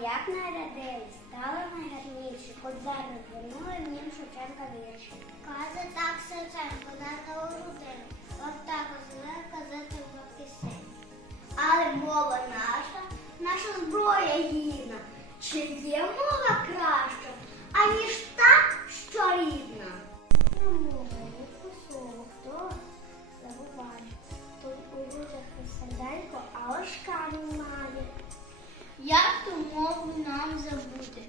як народились, стали найгарніші, хоч зараз вернули в нім Шевченка вірші. Каже так Шевченко, на родину, от мову нам забути?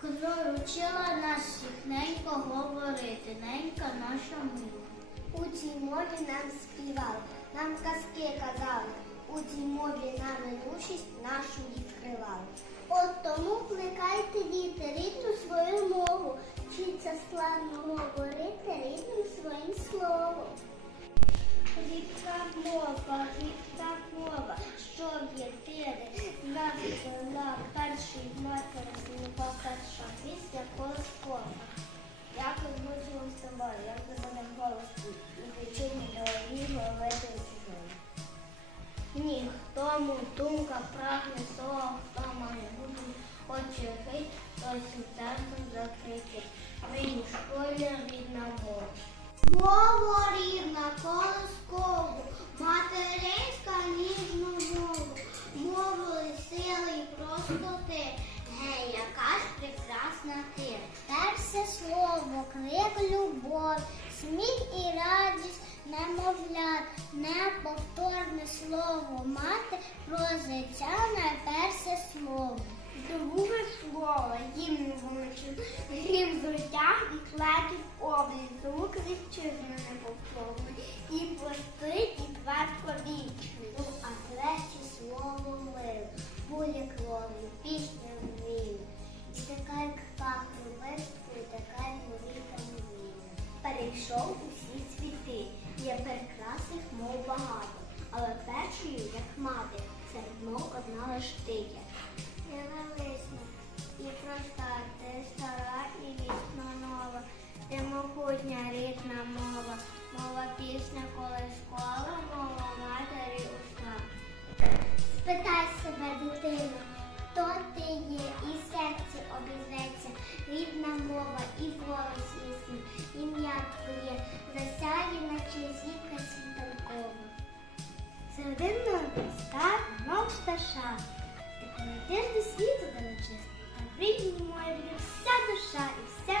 Котрою вчила нас всіх ненько говорити, ненька наша мила. У цій мові нам співали, нам казки казали, у цій мові нам минучість нашу відкривали. От тому плекайте діти рідну свою мову, вчіться складно говорити рідним своїм словом. Рідка мова, рідка мова, що є перший матір слова перша після колоскова. Як ми змучимо з тобою, як ми будемо голос і причині голові ловити чужої. Ніхто му думка прагне того, хто має бути очі гить, той серцем закриті. Нині в школі рідна мова. Мову крик любов, сміх і радість немовлят, неповторне слово мати про життя перше слово. Друге слово їм вимочив, грім зуття і клекіт облік, звук вітчизни неповторний, і простий, і твердко вічний. Перейшов усі світи, є прекрасних мов багато, але першою, як мати, серед мов одна лиш ти є. Ненависна і проста, ти стара і вічно нова, ти могутня рідна мова, мова пісня, коли школа, мова матері уста. Спитай себе, дитино, хто ти є, і серце Серединного стар, мов пташа, ти полетиш до світу далече, а в моє вся душа і вся